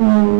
On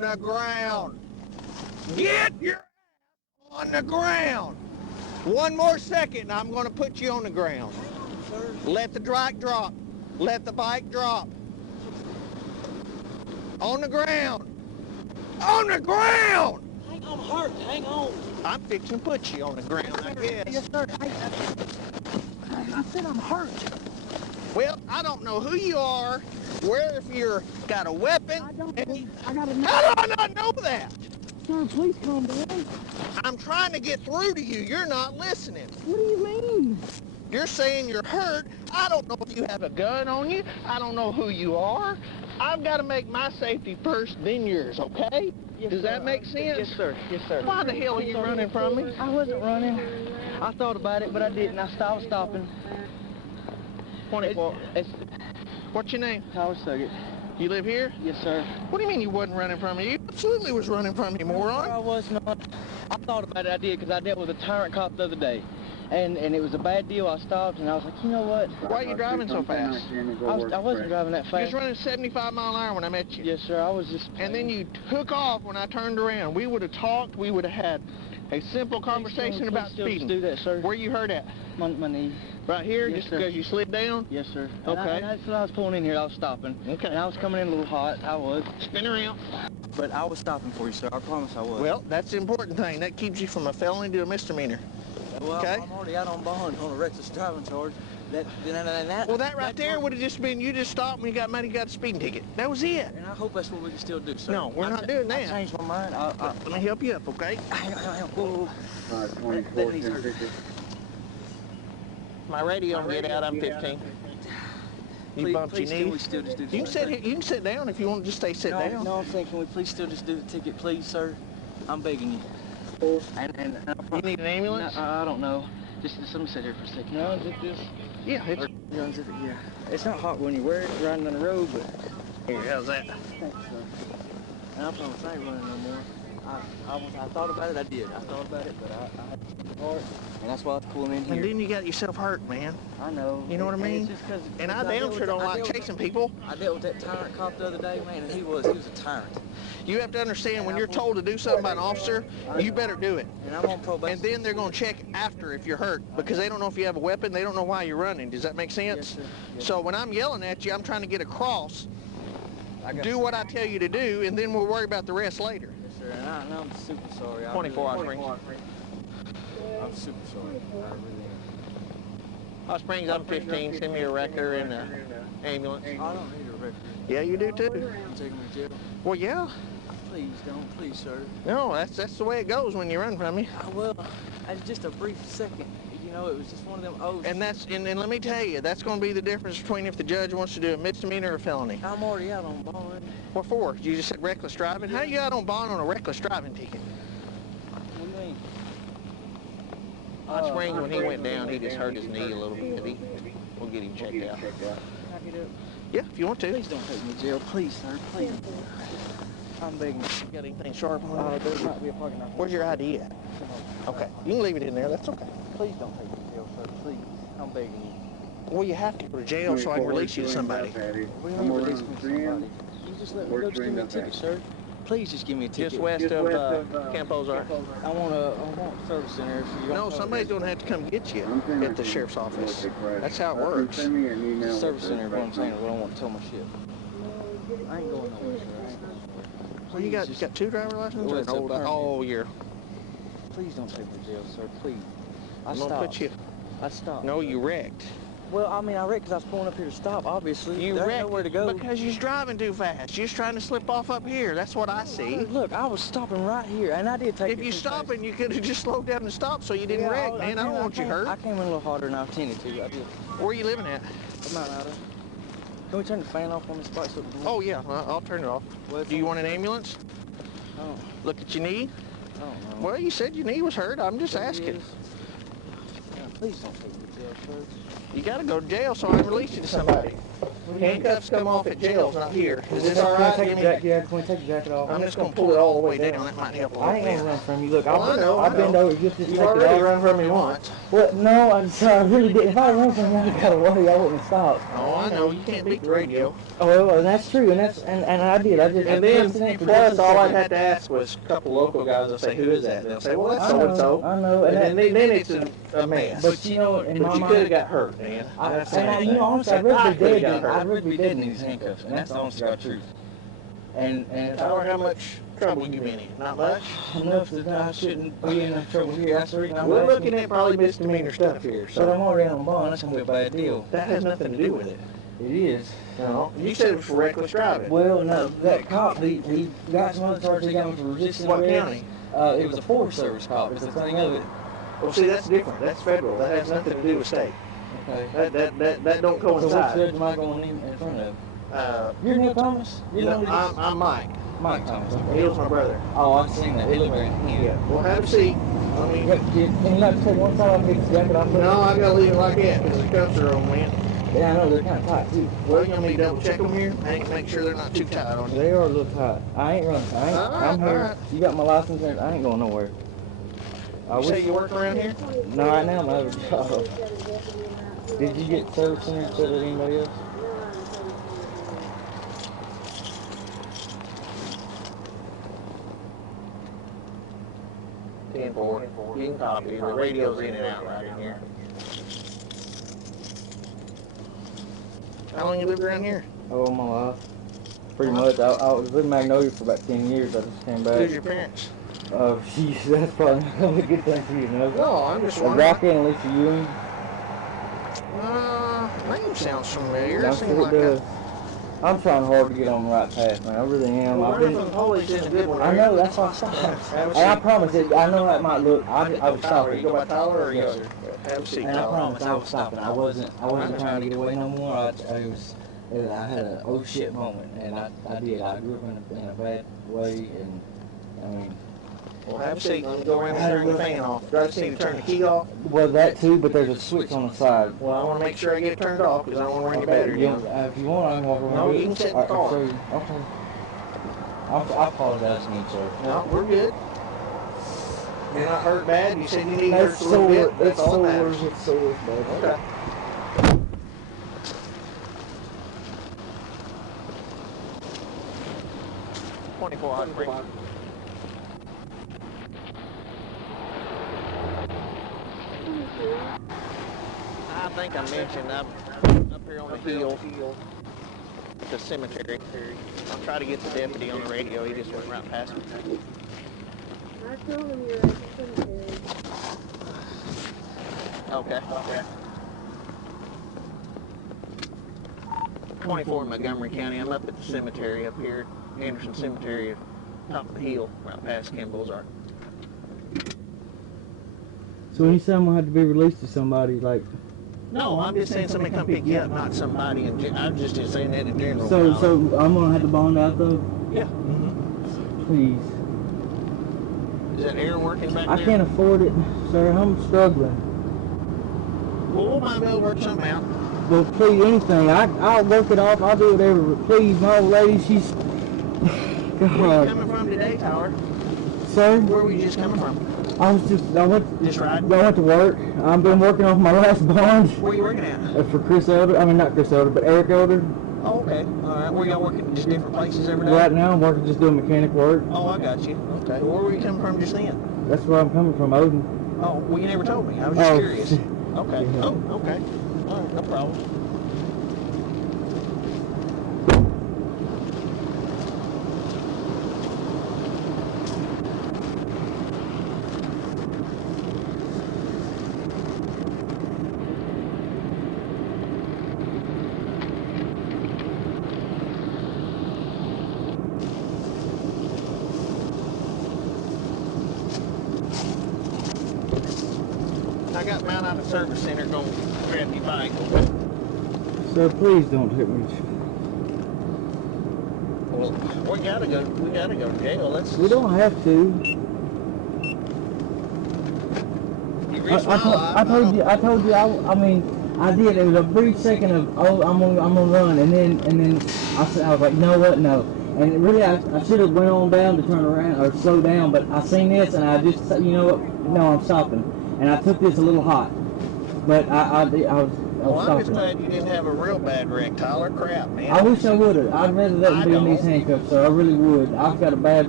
the ground. Get your ass on the ground. One more second and I'm going to put you on the ground. Let the bike drop. Let the bike drop. On the ground. On the ground. I'm hurt. Hang on. I'm fixing to put you on the ground, I guess. Yes, sir. I said I'm hurt. Well, I don't know who you are, where if you're got a weapon. I don't. And I got a. how do I not know that? Sir, please calm down. I'm trying to get through to you. You're not listening. What do you mean? You're saying you're hurt. I don't know if you have a gun on you. I don't know who you are. I've got to make my safety first, then yours, okay? Yes, Does that make sense? Yes, sir. Yes, sir. Why the hell are you running from me? I wasn't running. I thought about it, but I didn't. I was stopping. 24. What's your name? Tyler Suggett. You live here? Yes, sir. What do you mean you wasn't running from me? You absolutely was running from me, moron. I was not. I thought about it. I did, because I dealt with a tyrant cop the other day. And it was a bad deal. I stopped, and I was like, you know what? Why are you driving so fast? I wasn't driving that You fast. was running 75 mile an hour when I met you. Yes, sir. I was just... And then you took off when I turned around. We would have talked. We would have had a simple conversation about speeding. Do that, sir. Where you hurt at? My knee. Right here, Yes, just sir. because you slid down? Yes, sir. Okay. And that's what I was pulling in here. I was stopping. Okay. And I was coming in a little hot. I was. Spin around. But I was stopping for you, sir. I promise I was. Well, that's the important thing. That keeps you from a felony to a misdemeanor. Well, okay. I'm already out on bond on a reckless driving charge. Well, that right there would have just been you just stopped and you got money, you got a speeding ticket. That was it. And I hope that's what we can still do, sir. No, we're not doing that. I changed my mind. Let me help you up, okay? Hang on. Whoa. 24. My radio will get out. I'm 15. You bumped your Please, can we knees. still just do You can sit here. You can sit down if you want to just stay sit down. No, I'm saying, can we please still just do the ticket, please, sir? I'm begging you. And You need an ambulance? I don't know. Just let me sit here for a second. No, unzip this. Yeah, it's Unzip it, yeah. It's not hot when you wear it riding on the road, but... here. How's that? Thanks, sir. And I promise I ain't running no more. I thought about it, I did. I thought about it, but I had to hard, and that's why I was pulling in here. And then you got yourself hurt, man. I know. You know what I mean? It's just 'cause And I damn sure don't like chasing people. I dealt with that tyrant cop the other day, man, and he was a tyrant. You have to understand when you're told to do something by an officer, you better do it. And I'm on probation. And then they're going to check after if you're hurt because they don't know if you have a weapon. They don't know why you're running. Does that make sense? Yes, sir. Yes, So when I'm yelling at you, I'm trying to get across. got Do what I tell you to do, and then we'll worry about the rest later. Yes, sir. And I'm super sorry. 24 hours. I'm super sorry. I really am. Hot Springs, I'm 15. Send me a wrecker and an ambulance. I don't need a record. Yeah, you do too. You taking me to jail? Well, yeah. Please don't, please, sir. No, that's the way it goes when you run from me. Well, it's just a brief second. You know, it was just one of them oaths. And let me tell you, that's going to be the difference between if the judge wants to do a misdemeanor or a felony. I'm already out on bond. What for? You just said reckless driving. How you out on bond on a reckless driving ticket? What do you mean? Hot Springs, when he went down, he just hurt his knee a little bit. We'll get him checked out. Can I get up? Yeah, if you want to. Please don't take me to jail. Please, sir. Please. I'm begging you. You got anything sharp on you? There might be a parking lot. Where's your ID at? Okay, you can leave it in there. That's okay. Please don't take me to jail, sir. Please. I'm begging you. Well, you have to go to jail so I can release you to somebody. What do you mean release me to somebody? You just let me go. Just give me a ticket, sir. Please just give me a ticket. Just west of Camp Ozark. I want a service center. If you don't No, know somebody's this. going to have to come get you at the sheriff's office. That's how it works. Send me an email. The service center is what I'm saying. I don't want to tell my shit. I ain't going nowhere, sir. I ain't going nowhere. So you got two driver licenses? Well, Or it's an a old, permit. oh, year. Please don't take me to jail, sir. Please. I I'm going to stopped. put you. I stopped. No, you wrecked. Well, I mean, I wrecked because I was pulling up here to stop, obviously. You there ain't wrecked nowhere to go. because you're driving too fast. You're just trying to slip off up here. That's what I see. Look, I was stopping right here, and I did take If it you too stop fast. and you could have just slowed down and stopped so you didn't Yeah, wreck, man. I don't want you I hurt. came in a little harder than I intended to. I did. Where are you living at? I'm not out of. Can we turn the fan off on this bike so it Oh, yeah. I'll turn it off. Well, Do you want an ambulance? Oh, Look at your knee? I don't know. Well, you said your knee was hurt. I'm just It asking. is. Yeah, please don't take me to jail, sir. You got to go to jail so I can release you to somebody. Handcuffs come off at jails, not here. Is this all right? Take Give your me- jacket, yeah, can we take your jacket off? I'm just going to pull it all the way down. That might help a I ain't little gonna bit. run from you. Look, Oh, I know, I'll bend over just You've take it already off. run from me once. What? No, I'm sorry, I really didn't. If I run from you, I gotta worry. I wouldn't stop. Oh, I know. You can't beat the radio. Oh, well, and that's true, and I did. I just. And then, plus, all I'd have to ask was a couple local guys will say, who is that? And they'll say, well, that's so-and-so. I know, And then it's a mess. But you know, in my But you mind, could have got hurt, man. you know, honestly, I'd rather be dead got than hurt. I'd rather be dead than these handcuffs, and that's the honest to God truth. And if I Or were how much trouble you been in? Not much? enough that I shouldn't be in trouble here, that's the reason I'm We're asking. looking at probably misdemeanor stuff here, But I'm so already on bond. That's gonna be a bad deal. that has nothing to do with it. It is. No, you said it was for reckless driving. Well, no, that cop, he got some other charges. He got me for resisting What arrest. county? It was a Forest Service cop. It's the thing of it. Well, see, that's different. That's federal. That has nothing to do with state. Okay. That don't So which coincide. judge am I going in front of? Uh, You're Neil Thomas? You know no, who this is? I'm Mike. Mike Thomas. Okay. Neil's my brother. Oh, I've seen that. He looked like Yeah. Well, have a seat. I mean, Can you not take one side off his jacket off? no, I gotta leave it like that because the cuffs are on, man. Yeah, I know. They're kind of tight, too. Well, you want me to double check them here? I ain't make sure they're not too tight on you. They are a little tight. I ain't running. I'm here. Alright. You got my license and I ain't going nowhere. I You say wish, you work around here? no, right now I'm out of a job. Did you get service center instead of anybody else? Ten four. You can copy. The radio's in and out right in here. How long you lived around here? Oh, my life. Pretty much. I was in Magnolia for about 10 years. I just came back. Who's your parents? Oh, jeez, that's probably not a good thing for you to know. No, I'm just wondering. Rocky and Lisa Ewing. Name sounds familiar. It That's seems what like it does. I'm trying hard to get on the right path, man. I really am. Well, I've running been. from the police is a good one. I know, that's why I stopped. Have a And I seat. promise it, I know that might look, I was Tyler, stopping. you go by Tyler or you Yes, go? sir. Have a seat, And I Tyler. promise I was stopping. I wasn't trying to get away no more. I had an oh shit moment, and I did. I grew up in a bad way, and I mean, Well, have a seat. Let me go around and turn the fan off. Do I just need to turn the key off? well, that too, but there's a switch on the side. Well, I want to make sure I get it turned off because I don't want to run your battery You down. know, if you want, I can walk around. No, with you it. can sit in the All right, car. I'll show you. Okay. I apologize to you, sir. No, we're good. You're not hurt bad? You said you need That's hurt a little bit? That's all that matters. It's sore, baby. Okay. Hot Springs. I think I mentioned I'm up here on the hill at the cemetery. I'll try to get the deputy on the radio. He just went right past me. I told him you're at the cemetery. Okay. 24 in Montgomery County. I'm up at the cemetery up here, Anderson Cemetery, top of the hill, right past Kimball's Ark. So when you say I'm gonna have to be released to somebody, like, No, I'm just saying somebody come pick you up, not somebody. I'm just saying that in general. so I'm gonna have to bond out though. Yeah. Please. Is that air working back I there? can't afford it, sir. I'm struggling. Well, we'll might be able to work something out. Well, please, anything. I'll work it off. I'll do whatever. But please, my old lady, she's. Where you God, coming from today, Tyler? sir. Where were you just coming from? I went Just riding? to work. I've been working off my last bond Where you working at? for Chris Elder. I mean, not Chris Elder, but Eric Elder. Oh, okay. All right. Where y'all working? Just different places every day? Right now, I'm working just doing mechanic work. Oh, I got you. Okay. Where were you coming from just then? That's where I'm coming from, Odin. Oh, well, you never told me. I was just Oh. curious. Okay. Yeah. Oh, okay. All right. No problem. I got mine out of the service center going to grab your bike. Sir, please don't hit me. Well, we gotta go to jail. We don't have to. You risked my life. I told you. I mean, I did. It was a brief second of, oh, I'm gonna run, and then I was like, you know what, no. And really, I should have went on down to turn around or slow down, but I seen this, and I just said, you know what, no, I'm stopping. And I took this a little hot, but I was Well, I'm just stopping. glad you didn't have a real bad wreck, Tyler. Crap, man. I wish I would have. I'd rather that I than be in these don't. handcuffs, sir. I really would. I've got a bad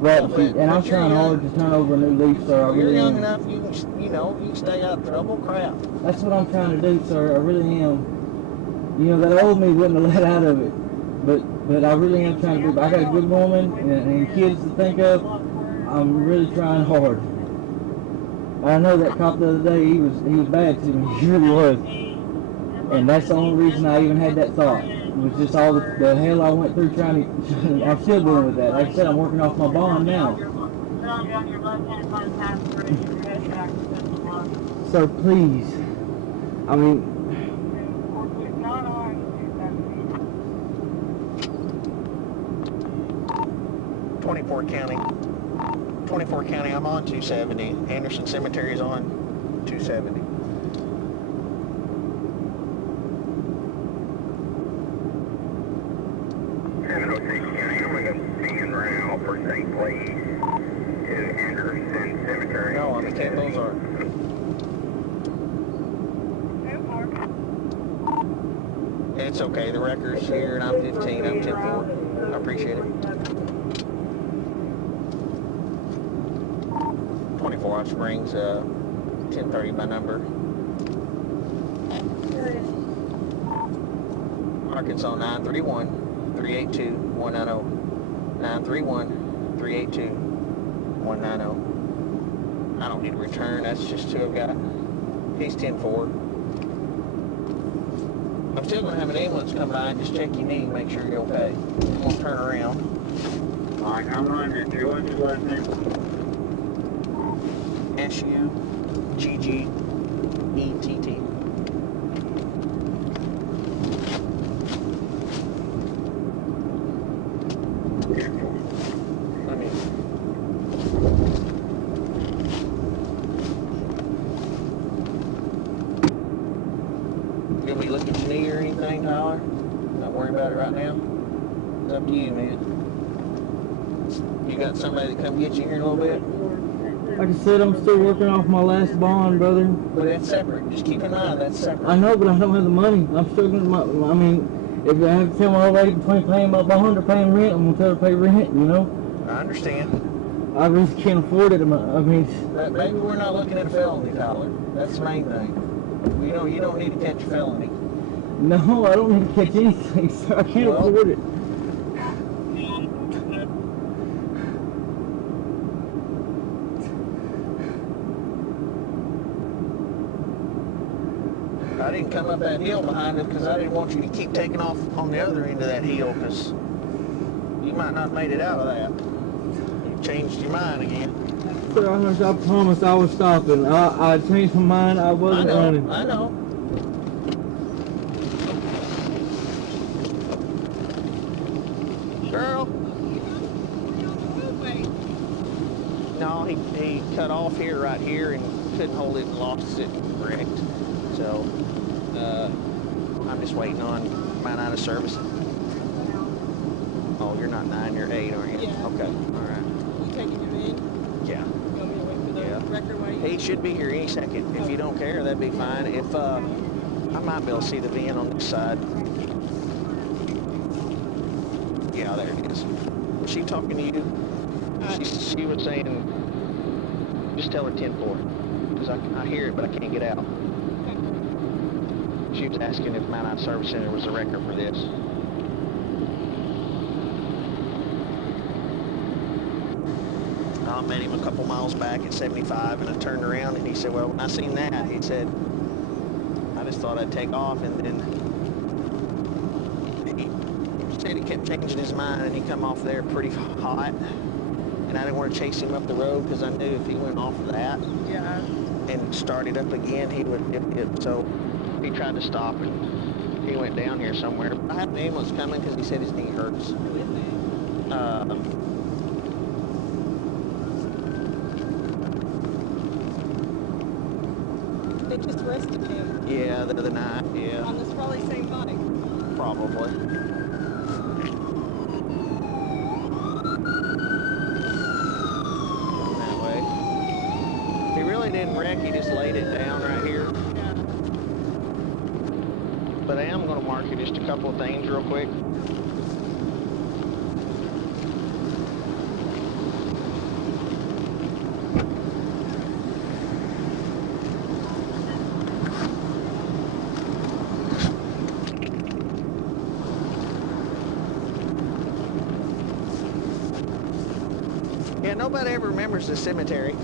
rap But- sheet, and I'm but you're trying hard to turn over a new leaf, sir. I Well, you're really young am. enough, you can stay out of trouble. Crap. That's what I'm trying to do, sir. I really am. You know, that old me wouldn't have let out of it. But I really am trying to do. I got a good woman and kids to think of. I'm really trying hard. I know that cop the other day, he was bad to me. He really was. And that's the only reason I even had that thought. It was just all the hell I went through trying to, I'm still dealing with that. Like I said, I'm working off my bond now. So please, I mean, 24 County, I'm on 270. Anderson Cemetery is on 270. No, I'm at Kimball's Ark. It's okay, the record's here and I'm 15, I'm 10-4. I appreciate it. 24 Off Springs, 1030 my number. Arkansas 931-382-190. 931-382-190. I don't need to return, that's just who I've got. He's 10-4. I'm still going to have an ambulance come by and just check your knee and make sure you're okay. I'm going to turn around. Like, I'm running your what's your last name? S-U-G-G-E-T-T. Let me... You'll be looking at your knee or anything, Tyler? Not worry about it right now? It's up to you, man. You got somebody that come get you here in a little bit? like I said, I'm still working off my last bond, brother. But that's separate. Just keep an eye, that's separate. I know, but I don't have the money. I'm struggling. I mean, if I have to tell my old lady between paying my bond or paying rent, I'm gonna tell her to pay rent. You know, I understand. I really can't afford it. I mean, But maybe we're not looking at a felony, Tyler. That's the main thing. You don't need to catch a felony. no, I don't need to catch anything, sir. I can't Well, afford it. I didn't come come up that hill behind us because I didn't want you to keep taking off on the other end of that hill because you might not have made it out of that. You changed your mind again. Sir, I promised I was stopping. I changed my mind. I wasn't running. I know. Girl. No, he cut off here, right here, and couldn't hold it and lost it and wrecked. So, I'm just waiting on mine out of service. Oh, you're not 9, you're 8, aren't you? Yeah. Okay, all right. You taking him in? Yeah. You want me to wait for the record while you... He should be here any second. If you don't care, that'd be fine. If, I might be able to see the van on this side. Yeah, there it is. Was she talking to you? She was saying, just tell her 10-4. Because I hear it, but I can't get out. She was asking if Mount Out Service Center was a record for this. I met him a couple miles back at 75, and I turned around, and he said, well, when I seen that, he said, I just thought I'd take off, and then he said he kept changing his mind, and he come off there pretty hot, and I didn't want to chase him up the road because I knew if he went off of that Yeah. and started up again, he would, so he tried to stop, and he went down here somewhere. I had an ambulance coming because he said his knee hurts. They just arrested him Yeah, the other night, yeah, on this probably same bike. probably. That way. He really didn't wreck, he just laid it down right here. Yeah. But I am going to mark you just a couple of things real quick. Yeah, nobody ever remembers the cemetery.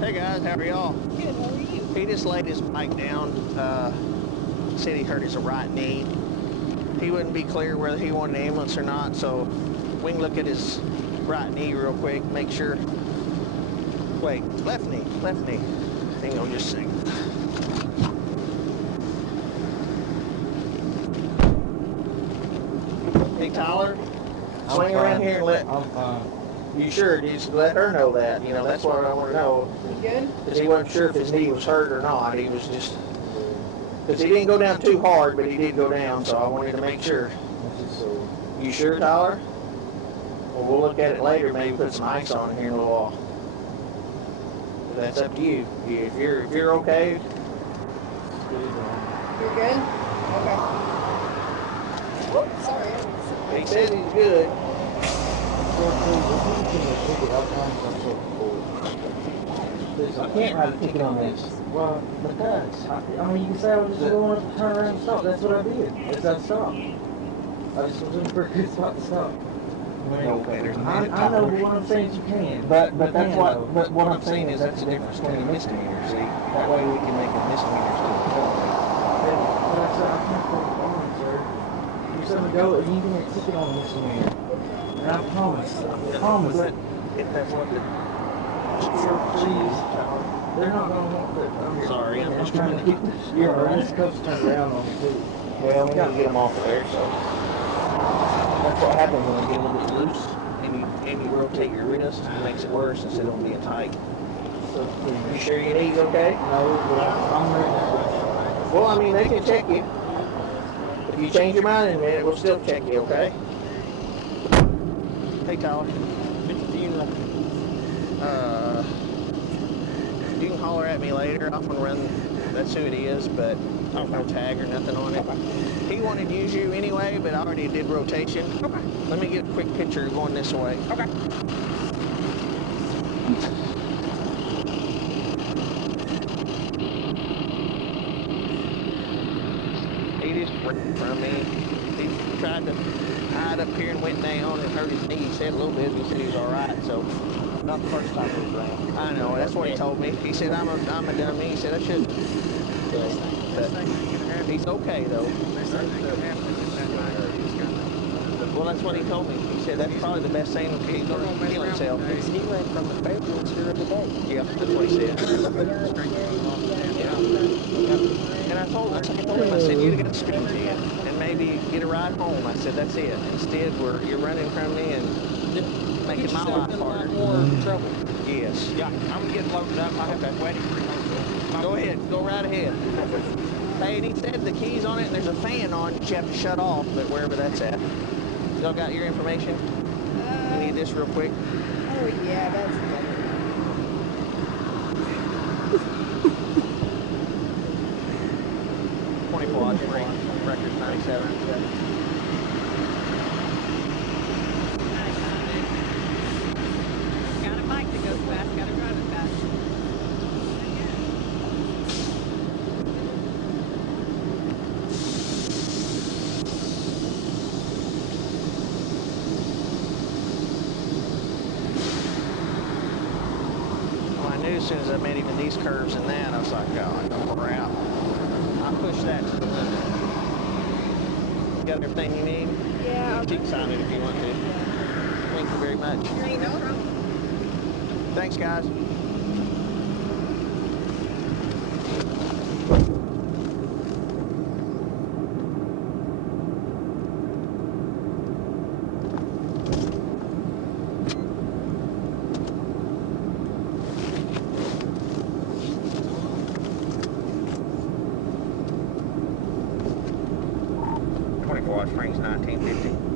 Hey guys, how are y'all? Good, how are you? He just laid his bike down, said he hurt his right knee. He wouldn't be clear whether he wanted an ambulance or not, so we can look at his right knee real quick, make sure. Wait, left knee. Hang on just a second. Hey Tyler, swing around here and let, I'm fine. you sure, just let her know that, you know, that's what I want to know. You good? Because he wasn't sure if his knee was hurt or not. He was just, because he didn't go down too hard, but he did go down, so I wanted to make sure. You sure, Tyler? Well, we'll look at it later, maybe put some ice on it here in a little while. But that's up to you. If you're okay. You're good? Okay. Whoops, sorry. He says he's good. I can't write a ticket on this. Well, because, I mean, you can say I was just going up to turn around and stop. That's what I did. That's I stopped. I just was looking for a good spot to stop. No way, there's I know, but what I'm saying is you can. But You that's can, what. though. But what I'm saying is that's the difference between a misdemeanor. See, that way we can make a misdemeanor still a felony. But I said, I can't put it on, sir. You said to go, you can get a ticket on this one here. And I promise. But if that's what the. Please. They're not going to want that. Sorry, I'm just trying to get your arrest cuffs turned around on me, too. Well, we got to get them off of there, so. That's what happens when they get a little bit loose and you rotate your wrist, it makes it worse instead of being tight. So, You sure your knee's okay? no, but I'm ready to go. Well, I mean, they can check you. If you change your mind in a minute, we'll still check you, okay? Hey, Tyler. You can holler at me later. I'm gonna run. That's who it is, but there's no tag or nothing on it. He wanted to use you anyway, but I already did rotation. Okay. Let me get a quick picture going this way. Okay. from me. He tried to hide up here and went down and hurt his knee. He said a little bit, but he said he was all right. So Not the first time he was around. I know, that's what he told me. He said, I'm a dummy. He said, I shouldn't. But he's okay, though. Well, that's what he told me. He said that's probably the best thing he's going to heal himself. He's healing from the failures here today. Yeah, that's what he said. And I told him, I said, you need to get a screen to you and maybe get a ride home. I said, that's it. Instead, you're running from me and making my life harder. More trouble. Yes. Yeah, I'm getting loaded up. I have that wedding ring on. Go ahead. Go right ahead. Hey, and he said the key's on it and there's a fan on that you have to shut off, but wherever that's at. Y'all got your information? We need this real quick. Oh yeah, that's better. 24 odds free. Records 97. Got a bike that goes fast, got to drive it fast. Well, I knew as soon as I made even these curves and that, I was like, oh, crap. I'll push that to the limit. You got everything you need? Yeah. You can sign it if you want to. Thank you very much. Ain't no problem. Thanks, guys. Watch Frank's 1950.